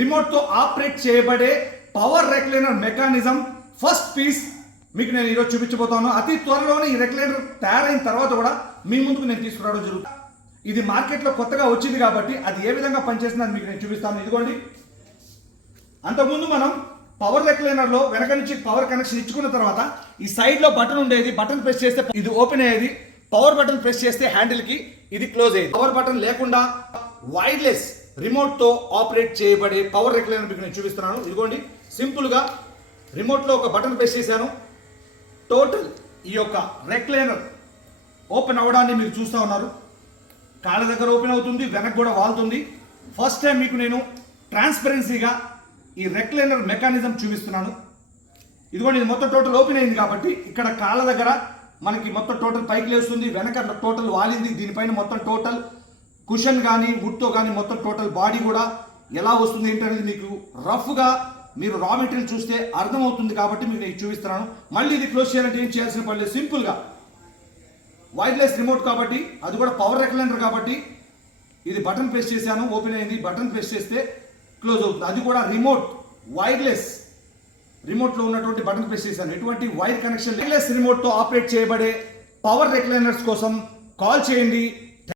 రిమోట్తో operate చేయబడే power recliner mechanism first piece మీకు నేను ఈరోజు చూపించబోతాను. అతి త్వరలోనే ఈ రెక్లైనర్ తయారైన తర్వాత కూడా మీ ముందుకు నేను తీసుకురావడం జరుగుతుంది ఇది మార్కెట్లో కొత్తగా వచ్చింది కాబట్టి అది ఏ విధంగా పనిచేస్తుందని మీకు నేను చూపిస్తాను. ఇదిగోండి. అంతకుముందు మనం పవర్ రెక్లైనర్లో వెనక నుంచి పవర్ కనెక్షన్ ఇచ్చుకున్న తర్వాత ఈ సైడ్లో బటన్ ఉండేది. బటన్ ప్రెస్ చేస్తే ఇది ఓపెన్ అయ్యేది. పవర్ బటన్ ప్రెస్ చేస్తే హ్యాండిల్కి ఇది క్లోజ్ అయ్యేది. పవర్ బటన్ లేకుండా వైర్లెస్ రిమోట్తో ఆపరేట్ చేయబడే పవర్ రెక్లైనర్ మీకు నేను చూపిస్తున్నాను. ఇదిగోండి సింపుల్గా రిమోట్లో ఒక బటన్ ప్రెస్ చేశాను. టోటల్ ఈ యొక్క రెక్లైనర్ ఓపెన్ అవ్వడాన్ని మీరు చూస్తూ ఉన్నారు. కాళ్ళ దగ్గర ఓపెన్ అవుతుంది వెనక్కి కూడా వాళ్తుంది ఫస్ట్ టైం మీకు నేను ట్రాన్స్పరెన్సీగా ఈ రెక్లైనర్ మెకానిజం చూపిస్తున్నాను. ఇదిగోండి ఇది మొత్తం టోటల్ ఓపెన్ అయింది కాబట్టి ఇక్కడ కాళ్ళ దగ్గర మనకి మొత్తం టోటల్ పైకి లేస్తుంది వెనక టోటల్ వాలింది దీనిపైన మొత్తం టోటల్ కుషన్ కానీ వుడ్తో కానీ మొత్తం టోటల్ బాడీ కూడా ఎలా వస్తుంది ఏంటనేది మీకు రఫ్గా మీరు రా మెటీరియల్ చూస్తే అర్థమవుతుంది కాబట్టి మీకు నేను చూపిస్తున్నాను. మళ్ళీ ఇది క్లోజ్ చేయాలంటే ఏం చేయాల్సిన పని లేదు. సింపుల్గా వైర్లెస్ రిమోట్ కాబట్టి అది కూడా పవర్ రెక్లైనర్ కాబట్టి ఇది బటన్ ప్రెస్ చేశాను ఓపెన్ అయింది. బటన్ ప్రెస్ చేస్తే క్లోజ్ అవుతుంది. అది కూడా రిమోట్ వైర్లెస్ రిమోట్లో ఉన్నటువంటి బటన్ ప్రెస్ చేశాను. ఎటువంటి వైర్ కనెక్షన్ వైర్లెస్ రిమోట్తో ఆపరేట్ చేయబడే పవర్ రెక్లైనర్స్ కోసం కాల్ చేయండి.